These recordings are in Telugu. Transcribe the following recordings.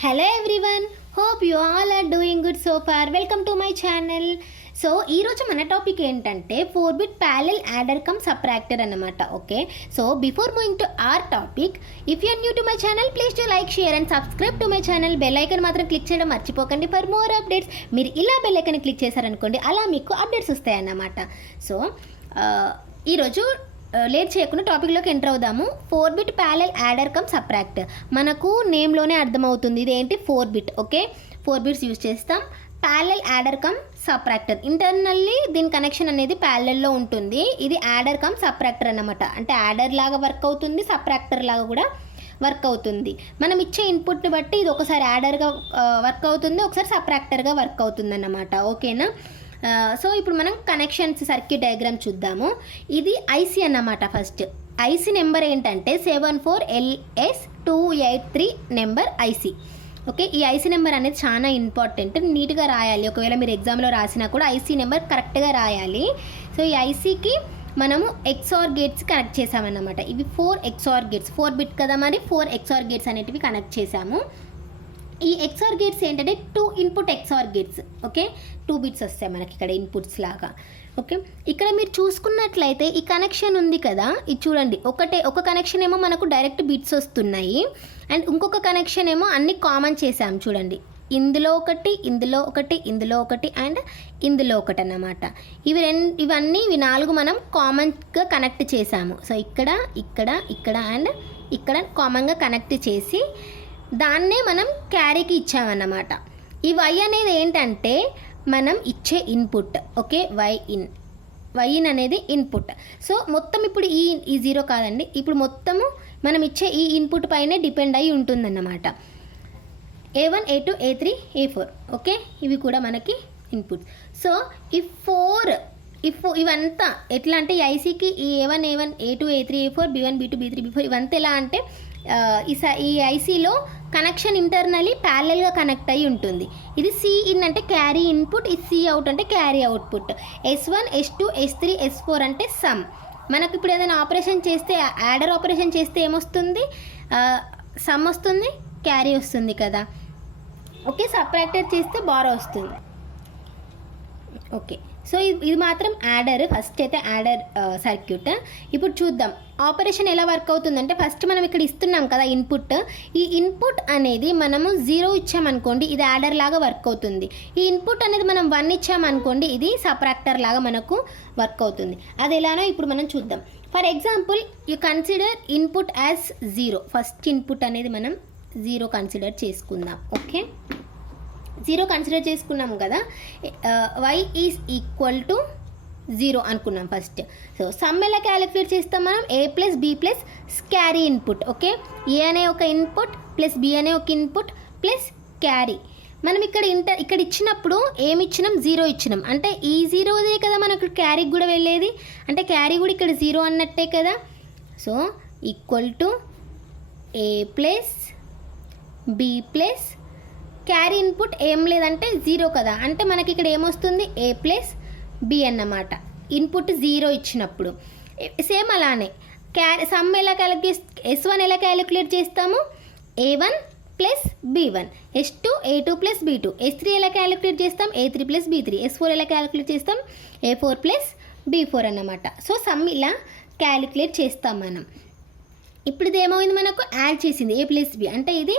Hello everyone, hope you all are doing good so far. Welcome to my channel. So ఈరోజు మన టాపిక్ ఏంటంటే 4-bit parallel adder cum subtractor అన్నమాట. Okay, so before moving to our topic, if you are new to my channel please to like, share and subscribe to my channel. Bell icon మాత్రం క్లిక్ చేయడం మర్చిపోకండి ఫర్ మోర్ అప్డేట్స్. మీరు ఇలా బెల్ ఐకన్ క్లిక్ చేశారనుకోండి, అలా మీకు అప్డేట్స్ వస్తాయి అన్నమాట. సో ఈరోజు లేట్ చేయకుండా టాపిక్లోకి ఎంటర్ అవుదాము. 4-bit parallel adder cum subtractor. మనకు నేమ్లోనే అర్థమవుతుంది ఇది ఏంటి, 4-bit. ఓకే, 4 bits యూజ్ చేస్తాం. Parallel adder cum subtractor, internally దీని కనెక్షన్ అనేది ప్యారలల్లో ఉంటుంది. ఇది యాడర్ కమ్ సబ్ట్రాక్టర్ అన్నమాట. అంటే యాడర్ లాగా వర్క్ అవుతుంది, సబ్ట్రాక్టర్ లాగా కూడా వర్క్ అవుతుంది. మనం ఇచ్చే ఇన్పుట్ని బట్టి ఇది ఒకసారి యాడర్గా వర్క్ అవుతుంది, ఒకసారి సబ్ట్రాక్టర్గా వర్క్ అవుతుంది అన్నమాట. ఓకేనా. సో ఇప్పుడు మనం కనెక్షన్స్ సర్క్యూట్ డయాగ్రామ్ చూద్దాము. ఇది ఐసీ అన్నమాట. ఫస్ట్ ఐసీ నెంబర్ ఏంటంటే 74LS283 నెంబర్ ఐసీ. ఓకే, ఈ ఐసీ నెంబర్ అనేది చాలా ఇంపార్టెంట్, నీట్గా రాయాలి. ఒకవేళ మీరు ఎగ్జామ్లో రాసినా కూడా ఐసీ నెంబర్ కరెక్ట్గా రాయాలి. సో ఈ ఐసీకి మనము XOR గేట్స్ కనెక్ట్ చేసామన్నమాట. ఇవి 4 XOR గేట్స్, 4-bit కదా మరి, 4 XOR గేట్స్ అనేటివి కనెక్ట్ చేసాము. ఈ XOR గేట్స్ ఏంటంటే 2 input XOR gates. Okay, 2 bits వస్తాయి మనకి ఇక్కడ ఇన్పుట్స్ లాగా. ఓకే, ఇక్కడ మీరు చూసుకున్నట్లయితే ఈ కనెక్షన్ ఉంది కదా, ఇది చూడండి. ఒక కనెక్షన్ ఏమో మనకు డైరెక్ట్ బిట్స్ వస్తున్నాయి, అండ్ ఇంకొక కనెక్షన్ ఏమో అన్ని కామన్ చేసాం చూడండి. ఇందులో ఒకటి, ఇందులో ఒకటి, ఇందులో ఒకటి అండ్ ఇందులో ఒకటి అన్నమాట. ఇవన్నీ 4 మనం కామన్గా కనెక్ట్ చేసాము. సో ఇక్కడ ఇక్కడ ఇక్కడ అండ్ ఇక్కడ కామన్గా కనెక్ట్ చేసి దాన్నే మనం క్యారీకి ఇచ్చామన్నమాట. ఈ వై అనేది ఏంటంటే మనం ఇచ్చే ఇన్పుట్. ఓకే, వైఇన్ అనేది ఇన్పుట్. సో మొత్తం ఇప్పుడు ఈ 0 కాదండి, ఇప్పుడు మొత్తము మనం ఇచ్చే ఈ ఇన్పుట్ పైనే డిపెండ్ అయి ఉంటుందన్నమాట. A1 A2 A3 A4. Okay, ఇవి కూడా మనకి ఇన్పుట్స్. సో ఇవంతా ఎట్లా అంటే ఈ ఐసీకి ఈ A1 A2 A3 A4 B1 B2 B3 B4 ఇవంతా ఎలా అంటే ఈ ఐసీలో కనెక్షన్ ఇంటర్నలీ ప్యారలల్గా కనెక్ట్ అయి ఉంటుంది. ఇది సిఇన్ అంటే క్యారీ ఇన్పుట్, ఇది సి అవుట్ అంటే carry output. S1 S2 S3 S4 అంటే సమ్. మనకు ఇప్పుడు ఏదైనా ఆపరేషన్ చేస్తే, యాడర్ ఆపరేషన్ చేస్తే ఏమొస్తుంది, సమ్ వస్తుంది, క్యారీ వస్తుంది కదా. ఓకే, సబ్ట్రాక్టర్ చేస్తే బారో వస్తుంది. ఓకే, సో ఇది మాత్రం యాడర్. ఫస్ట్ అయితే యాడర్ సర్క్యూట్. ఇప్పుడు చూద్దాం ఆపరేషన్ ఎలా వర్క్ అవుతుందంటే, ఫస్ట్ మనం ఇక్కడ ఇస్తున్నాం కదా ఇన్పుట్. ఈ ఇన్పుట్ అనేది మనము 0 ఇచ్చామనుకోండి, ఇది యాడర్ లాగా వర్క్ అవుతుంది. ఈ ఇన్పుట్ అనేది మనం 1 ఇచ్చామనుకోండి, ఇది సబ్ట్రాక్టర్ లాగా మనకు వర్క్ అవుతుంది. అది ఎలానో ఇప్పుడు మనం చూద్దాం. For example you consider input as 0. First input అనేది మనం 0 కన్సిడర్ చేసుకుందాం. ఓకే, 0 కన్సిడర్ చేసుకున్నాం కదా. y ఈజ్ ఈక్వల్ టు 0 అనుకున్నాం ఫస్ట్. సో సమ్ ఎలా క్యాలిక్యులేట్ చేస్తాం మనం, a plus b plus carry input. Okay, a అనే ఒక ఇన్పుట్ ప్లస్ b అనే ఒక ఇన్పుట్ ప్లస్ క్యారీ. మనం ఇక్కడ ఇచ్చినప్పుడు ఏమి ఇచ్చినాం, 0 ఇచ్చినాం. అంటే ఈ 0దే కదా మనకు క్యారీకి కూడా వెళ్ళేది, అంటే క్యారీ కూడా ఇక్కడ 0 అన్నట్టే కదా. So equal to a plus b plus carry input ఏం లేదంటే 0 కదా, అంటే మనకి ఇక్కడ ఏమొస్తుంది, a ప్లస్ b అన్నమాట. ఇన్పుట్ 0 ఇచ్చినప్పుడు సేమ్ అలానే సమ్ ఎలా S1 ఎలా క్యాలిక్యులేట్ చేస్తాము, A1 plus B1, S2 A2 plus B2, S3 ఎలా క్యాలిక్యులేట్ చేస్తాం, A3 ప్లస్ B3, S4 ఎలా క్యాలిక్యులేట్ చేస్తాం, A4 ప్లస్ B4 అన్నమాట. సో సమ్ ఇలా క్యాలిక్యులేట్ చేస్తాం మనం. ఇప్పుడు ఇది ఏమైంది, మనకు యాడ్ చేసింది a ప్లస్ b, అంటే ఇది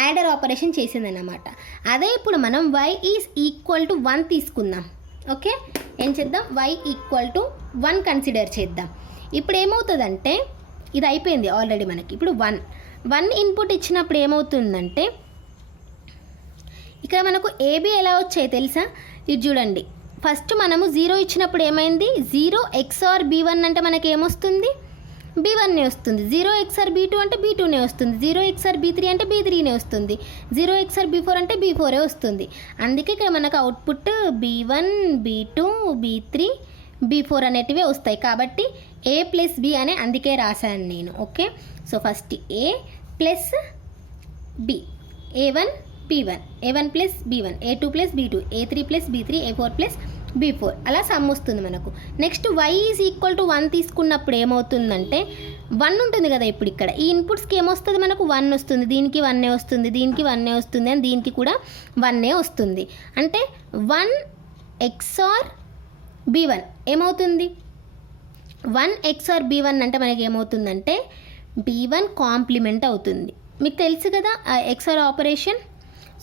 యాడర్ ఆపరేషన్ చేసింది అన్నమాట. అదే ఇప్పుడు మనం y ఈజ్ ఈక్వల్ టు 1 తీసుకుందాం. ఓకే, ఏం చేద్దాం, y ఈక్వల్ టు 1 కన్సిడర్ చేద్దాం. ఇప్పుడు ఏమవుతుందంటే ఇది అయిపోయింది ఆల్రెడీ మనకి. ఇప్పుడు 1 ఇన్పుట్ ఇచ్చినప్పుడు ఏమవుతుందంటే ఇక్కడ మనకు AB ఎలా వచ్చాయి తెలుసా, ఇది చూడండి. ఫస్ట్ మనము 0 ఇచ్చినప్పుడు ఏమైంది, 0 XOR B1 అంటే మనకి ఏమొస్తుంది, B1నే వస్తుంది. 0 XOR B2 అంటే B2నే వస్తుంది. 0 XOR B3 అంటే B3నే వస్తుంది. 0 XOR B4 అంటే B4ఏ వస్తుంది. అందుకే ఇక్కడ మనకు output B1 B2 B3 B4 అనేటివే వస్తాయి. కాబట్టి A ప్లస్ B అనే అందుకే రాశాను నేను. Okay, so first A plus B, A1 B1, A1 plus B1, A2 plus B2, A3 plus B3, A4 plus B4 అలా సమ్ వస్తుంది మనకు. Next y is equal to 1 తీసుకున్నప్పుడు ఏమవుతుందంటే 1 ఉంటుంది కదా ఇప్పుడు ఇక్కడ ఈ ఇన్పుట్స్కి ఏమొస్తుంది మనకు 1 వస్తుంది, దీనికి 1 వస్తుంది, దీనికి 1 వస్తుంది, అండ్ దీనికి కూడా 1 వస్తుంది. అంటే 1 XOR B1 ఏమవుతుంది, 1 XOR B1 అంటే మనకి ఏమవుతుందంటే B1 కాంప్లిమెంట్ అవుతుంది. మీకు తెలుసు కదా XOR operation.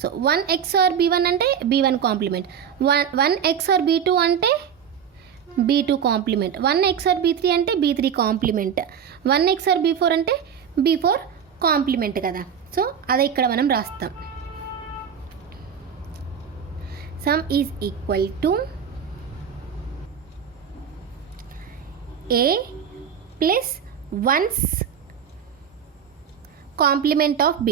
So 1 XOR B1 అంటే B1 కాంప్లిమెంట్, 1 XOR B2 అంటే B2 కాంప్లిమెంట్, 1 XOR B3 అంటే B3 కాంప్లిమెంట్, 1 XOR B4 అంటే B4 కాంప్లిమెంట్ కదా. సో అదే ఇక్కడ మనం రాస్తాం. Sum is equal to A plus 1's complement of B.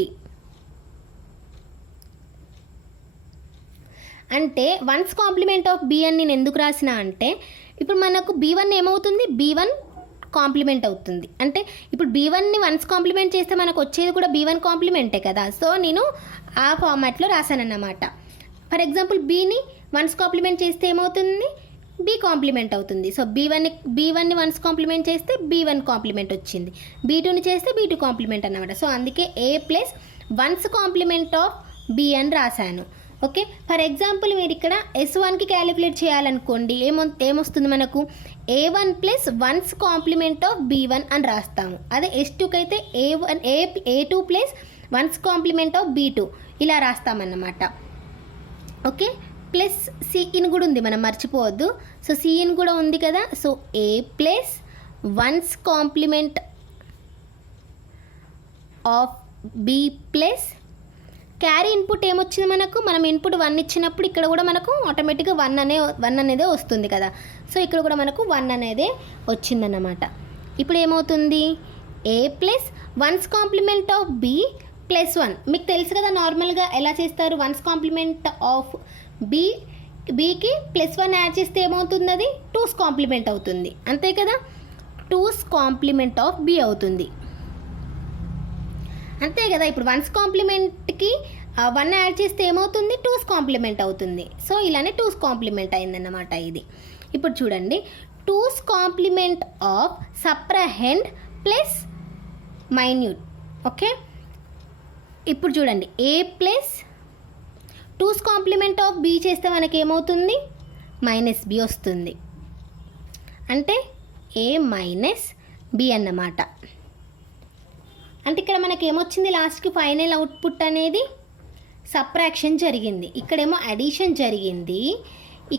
అంటే 1's కాంప్లిమెంట్ ఆఫ్ B అని నేను ఎందుకు రాసిన అంటే ఇప్పుడు మనకు B1 ఏమవుతుంది, B1 కాంప్లిమెంట్ అవుతుంది. అంటే ఇప్పుడు B1ని 1's కాంప్లిమెంట్ చేస్తే మనకు వచ్చేది కూడా B1 కాంప్లిమెంటే కదా. సో నేను ఆ ఫార్మాట్లో రాశానన్నమాట. ఫర్ ఎగ్జాంపుల్ Bని 1's కాంప్లిమెంట్ చేస్తే ఏమవుతుంది, B కాంప్లిమెంట్ అవుతుంది. సో B1ని 1's కాంప్లిమెంట్ చేస్తే B1 కాంప్లిమెంట్ వచ్చింది, B2ని చేస్తే B2 కాంప్లిమెంట్ అన్నమాట. సో అందుకే A plus 1's complement of B అని రాశాను. ఓకే, ఫర్ ఎగ్జాంపుల్ మీరు ఇక్కడ S1కి క్యాలిక్యులేట్ చేయాలనుకోండి ఏమొస్తుంది మనకు A1 plus 1's complement of B1 అని రాస్తాము. అదే S2కి అయితే A2 plus 1's complement of B2 ఇలా రాస్తామన్నమాట. ఓకే, ప్లస్ Cin కూడా ఉంది, మనం మర్చిపోవద్దు. సో Cin కూడా ఉంది కదా. So A plus 1's complement of B plus carry input ఏమొచ్చింది మనకు, మనం ఇన్పుట్ 1 ఇచ్చినప్పుడు ఇక్కడ కూడా మనకు ఆటోమేటిక్గా 1 అనేదే వస్తుంది కదా. సో ఇక్కడ కూడా మనకు 1 అనేదే వచ్చిందన్నమాట. ఇప్పుడు ఏమవుతుంది A plus 1's complement of B plus 1. మీకు తెలుసు కదా నార్మల్గా ఎలా చేస్తారు, 1's కాంప్లిమెంట్ ఆఫ్ Bకి ప్లస్ 1 యాడ్ చేస్తే ఏమవుతుంది, అది 2's కాంప్లిమెంట్ అవుతుంది, అంతే కదా. 2's కాంప్లిమెంట్ ఆఫ్ B అవుతుంది, అంతే కదా. ఇప్పుడు 1's కాంప్లిమెంట్కి 1 యాడ్ చేస్తే ఏమవుతుంది, 2's కాంప్లిమెంట్ అవుతుంది. సో ఇలానే 2's కాంప్లిమెంట్ అయిందన్నమాట ఇది. ఇప్పుడు చూడండి 2's complement of subtrahend plus minuend. Okay, ఇప్పుడు చూడండి A plus 2's complement of B చేస్తే మనకి ఏమవుతుంది, మైనస్ B వస్తుంది. అంటే A మైనస్ B అన్నమాట. అంటే ఇక్కడ మనకి ఏమొచ్చింది, లాస్ట్కి ఫైనల్ అవుట్పుట్ అనేది సబ్ట్రాక్షన్ జరిగింది, ఇక్కడేమో అడిషన్ జరిగింది,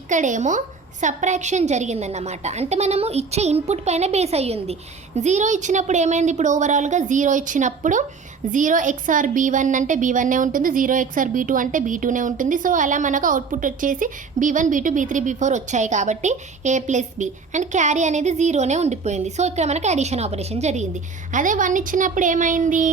ఇక్కడేమో సబ్ట్రాక్షన్ జరిగిందన్నమాట. అంటే మనము ఇచ్చే ఇన్పుట్ పైన బేస్ అయ్యింది. 0 ఇచ్చినప్పుడు ఏమైంది, ఇప్పుడు ఓవరాల్గా 0 ఇచ్చినప్పుడు 0 XOR B1 అంటే B1 ఉంటుంది, 0 XOR B2 అంటే B2 ఉంటుంది. సో అలా మనకు అవుట్పుట్ వచ్చేసి B1 B2 B3 B4 వచ్చాయి కాబట్టి A plus B and carry అనేది 0 ఉండిపోయింది. సో ఇక్కడ మనకు అడిషన్ ఆపరేషన్ జరిగింది. అదే 1 ఇచ్చినప్పుడు ఏమైంది,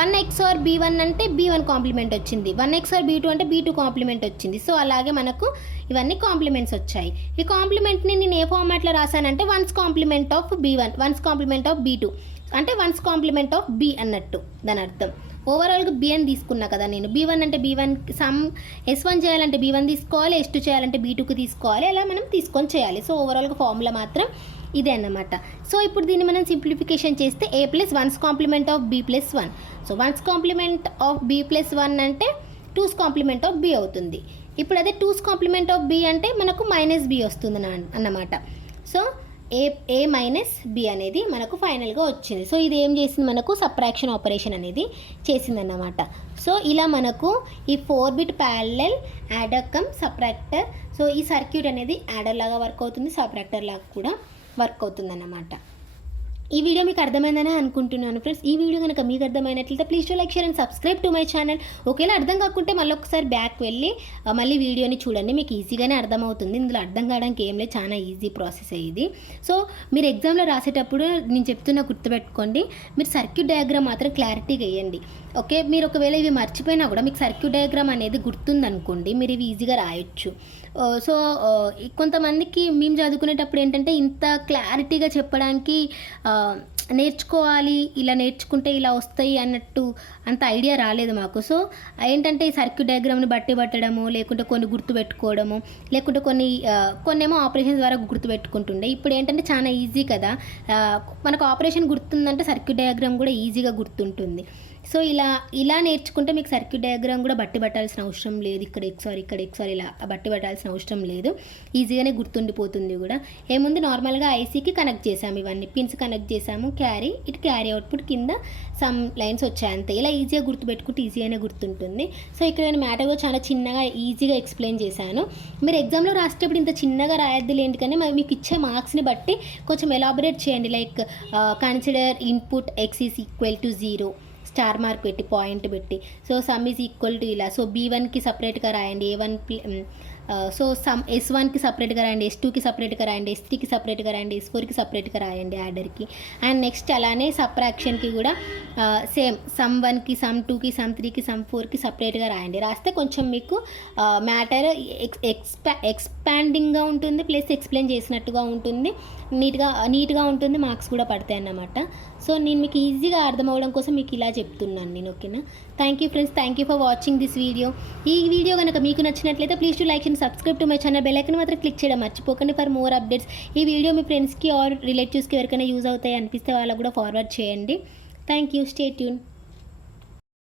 1 XOR B1 అంటే B1 కాంప్లిమెంట్ వచ్చింది, 1 XOR B2 అంటే B2 కాంప్లిమెంట్ వచ్చింది. సో అలాగే మనకు ఇవన్నీ కాంప్లిమెంట్స్ వచ్చాయి. ఈ కాంప్లిమెంట్ని నేను ఏ ఫార్మాట్లో రాశానంటే 1's complement of B1, 1's complement of B2 అంటే 1's కాంప్లిమెంట్ ఆఫ్ B అన్నట్టు దాని అర్థం. ఓవరాల్గా B అని తీసుకున్నా కదా నేను. B1 అంటే B1 సమ్ S1 చేయాలంటే B1 తీసుకోవాలి, S2 చేయాలంటే B2కి తీసుకోవాలి, అలా మనం తీసుకొని చేయాలి. సో ఓవరాల్గా ఫార్ములా మాత్రం ఇదే అన్నమాట. సో ఇప్పుడు దీన్ని మనం సింప్లిఫికేషన్ చేస్తే A plus 1's complement of B plus 1. So 1's complement of B plus 1 అంటే 2's కాంప్లిమెంట్ ఆఫ్ B అవుతుంది. ఇప్పుడు అదే 2's కాంప్లిమెంట్ ఆఫ్ B అంటే మనకు మైనస్ B వస్తుంది అన్నమాట. సో A మైనస్ B అనేది మనకు ఫైనల్గా వచ్చింది. సో ఇది ఏం చేసింది, మనకు సబ్ట్రాక్షన్ ఆపరేషన్ అనేది చేసిందన్నమాట. సో ఇలా మనకు ఈ 4-bit parallel adder cum subtractor. So ఈ సర్క్యూట్ అనేది యాడర్ లాగా వర్క్ అవుతుంది, సబ్ట్రాక్టర్ లాగా కూడా వర్క్ అవుతుంది అన్నమాట. ఈ వీడియో మీకు అర్థమైందని అనుకుంటున్నాను ఫ్రెండ్స్. ఈ వీడియో కనుక మీకు అర్థమైనట్లయితే please to like, share and subscribe to my channel. ఒకవేళ అర్థం కాకుంటే మళ్ళీ ఒకసారి బ్యాక్ వెళ్ళి మళ్ళీ వీడియోని చూడండి, మీకు ఈజీగానే అర్థమవుతుంది. ఇందులో అర్థం కావడానికి ఏం లేదు, చాలా ఈజీ ప్రాసెస్ ఇది. సో మీరు ఎగ్జామ్లో రాసేటప్పుడు నేను చెప్తున్నా గుర్తుపెట్టుకోండి, మీరు సర్క్యూట్ డయాగ్రామ్ మాత్రం క్లారిటీగా వేయండి. ఓకే, మీరు ఒకవేళ ఇవి మర్చిపోయినా కూడా మీకు సర్క్యూట్ డయాగ్రామ్ అనేది గుర్తుందనుకోండి, మీరు ఇవి ఈజీగా రాయొచ్చు. సో కొంతమందికి మేము చదువుకునేటప్పుడు ఏంటంటే ఇంత క్లారిటీగా చెప్పడానికి నేర్చుకోవాలి, ఇలా నేర్చుకుంటే ఇలా వస్తాయి అన్నట్టు అంత ఐడియా రాలేదు మాకు. సో ఏంటంటే ఈ సర్క్యూట్ డయాగ్రామ్ని బట్టి పట్టడము, లేకుంటే కొన్ని గుర్తుపెట్టుకోవడము, లేకుంటే కొన్నేమో ఆపరేషన్ ద్వారా గుర్తుపెట్టుకుంటుండే. ఇప్పుడు ఏంటంటే చాలా ఈజీ కదా, మనకు ఆపరేషన్ గుర్తుందంటే సర్క్యూట్ డయాగ్రామ్ కూడా ఈజీగా గుర్తుంటుంది. సో ఇలా నేర్చుకుంటే మీకు సర్క్యూట్ డయాగ్రామ్ కూడా బట్టి పట్టాల్సిన అవసరం లేదు. ఇక్కడ ఎక్సార్ ఇలా బట్టి పట్టాల్సిన అవసరం లేదు, ఈజీగానే గుర్తుండిపోతుంది కూడా. ఏముంది, నార్మల్గా ఐసీకి కనెక్ట్ చేసాము, ఇవన్నీ పిన్స్ కనెక్ట్ చేసాము, క్యారీ అవుట్పుట్ కింద సమ్ లైన్స్ వచ్చాయి అంతే. ఇలా ఈజీగా గుర్తుపెట్టుకుంటే ఈజీగానే గుర్తుంటుంది. సో ఇక్కడ నేను మ్యాటర్ కూడా చాలా చిన్నగా ఈజీగా ఎక్స్ప్లెయిన్ చేశాను. మీరు ఎగ్జామ్లో రాసేటప్పుడు ఇంత చిన్నగా రాయద్దు లేండి, కానీ మీకు ఇచ్చే మార్క్స్ని బట్టి కొంచెం ఎలాబొరేట్ చేయండి. Like consider input X is equal to 0, star mark పెట్టి పాయింట్ పెట్టి, so some is equal to ఇలా, సో B1కి సపరేట్గా రాయండి, సో సమ్ S1కి సపరేట్గా రాయండి, S2కి సపరేట్గా రాయండి, S3కి సపరేట్గా రాయండి, S4కి సపరేట్గా రాయండి యాడర్కి. అండ్ నెక్స్ట్ అలానే సబ్ట్రాక్షన్కి కూడా సేమ్ సమ్ 1కి, సమ్ 2కి, సమ్ 3కి, సమ్ 4కి సపరేట్గా రాయండి. రాస్తే కొంచెం మీకు మ్యాటర్ ఎక్స్పాండింగ్గా ఉంటుంది, ప్లస్ ఎక్స్ప్లెయిన్ చేసినట్టుగా ఉంటుంది, నీట్గా ఉంటుంది, మార్క్స్ కూడా పడతాయి అన్నమాట. సో నేను మీకు ఈజీగా అర్థం అవ్వడం కోసం మీకు ఇలా చెప్తున్నాను నేను, ఓకేనా. Thank you friends, thank you for watching this video. ఈ వీడియో కనుక మీకు నచ్చినట్లయితే please to like and subscribe to my channel. Bell icon మాత్రం క్లిక్ చేయడం మర్చిపోకండి ఫర్ మోర్ అప్డేట్స్. ఈ వీడియో మీ ఫ్రెండ్స్కి ఆర్ రిలేటివ్స్కి ఎవరికైనా యూజ్ అవుతాయి అనిపిస్తే వాళ్ళకు కూడా ఫార్వర్డ్ చేయండి. Thank you, stay tune.